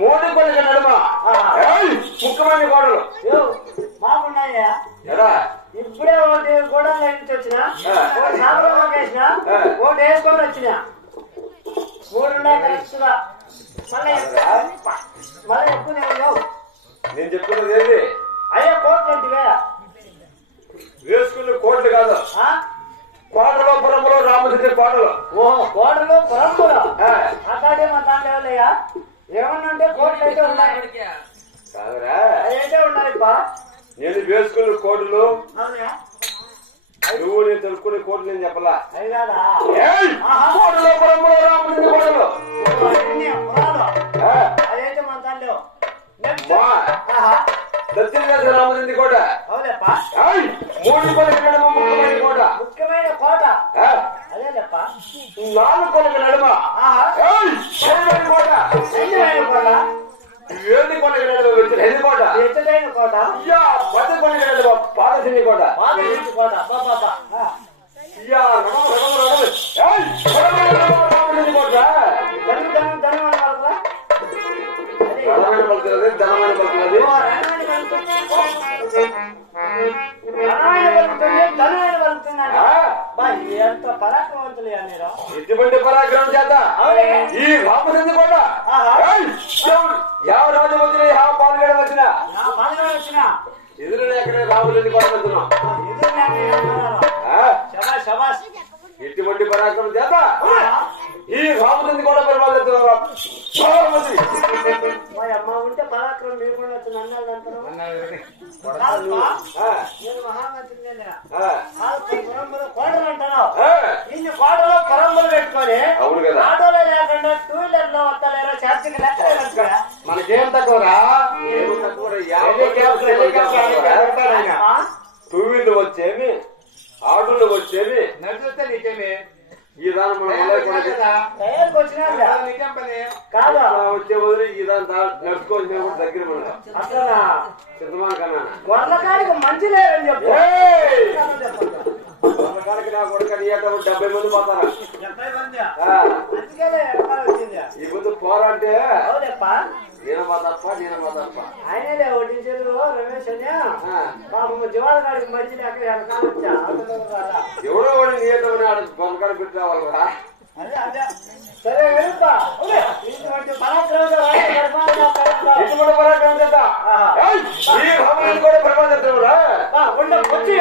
మూడు కొలక నడుమ ముఖ్యమైన గోడలు బాగున్నాయా? ఇప్పుడే ఒకటి గోడలు నుంచి వచ్చిన వేసిన ఒకటి వేసుకొని వచ్చిన మూడున్నాయి కరెక్ట్ గా. మళ్ళీ ఎక్కువ నేను చెప్పుకున్నది ఏంటి? అయ్యా కోట్లు అంటే వేసుకున్న కోట్లు కాదు, కోటలో పురములో రామచంద్ర కోటలు. ఓహో కోటలు పురములు అక్కడే మా తాను లేవలేయా? ఏమన్నా అంటే కోట్లు అయితే ఉన్నాయి కాదురా, అయితే ఉన్నాయి బా. నేను వేసుకున్న కోటలు నువ్వు నేను తెలుసుకునే కోట్లు నేను చెప్పలా. అవి కాదా కోటలో పురములో రామచంద్ర కోటలు అదైతే మా తాను దక్షిణ రామచంద్ర కోట. అవులేప్ప మూడు కొలక నడుమ ముఖ్యమైన కోట. ముఖ్యమైన కోట అదే లేప్ప. నాలుగు కొలక నడుమ కోట. ఏడు కొలక నడుమ వచ్చిన హెది కోట. ఎత్తైన కోట. 10 కొలక నడుమ పాదశని కోట. పాదశని కోట బాబా. రామచంద్ర కోట ధనమైన పలుకుతుంది, ధనమైన పలుకుతుంది. ఎంత పరాక్రమవంతులు ఎటువంటి పరాక్రమం చేత ఈ రామచంద్ర కోట యావ రాజు వచ్చిన యావ పాల్గొడ వచ్చిన ఎదురు లేకనే రామచంద్ర కోట వెళ్తున్నాం. ఎటువంటి పరాక్రమం చేత ఈ రామచంద్ర కోట పరిపాలిస్తున్నారు. అమ్మ ఉంటే పరాక్రమం మీరు కూడా వచ్చిన నేను మహామంత్రి కోటలు అంటున్నావు. ఇన్ని కోటలో పరంబులు పెట్టుకొని ఆటోలో లేకుండా 2 వీలర్ లో వస్తలేరా? ఛార్జింగ్ లెక్క మనకేం తక్కువరా? 2 వీలర్ వచ్చేమి, ఆటోలు వచ్చేమి, నడిస్తే నీకేమి ఈ దాని తయారుకు వచ్చినా కాదు వచ్చే వదిలి ఈ దాని నడుచుకోవాల్సిన కూడా దగ్గర మన అసలు చింతమాన కన్నా గొర్రెకాడికి మంచి లేరని చెప్పు. గొర్రెకాడికి నా కొడుకు 70 మంది పోతారా? ఈ ముందు పోరాంటే నేనమ్మా తప్ప ఆయనే ఓడించారు రమేష్ అని పాపం జీవాల కాడికి మంచి లేక వెనకాల ఎవరో వాడు నీయటమని ఆడ గొర్రెకాడ పెట్టి రావాలరా. సరే వెళ్తా పరాక్రమం చేద్దా కూడా ప్రమాదరా ఉండవచ్చు.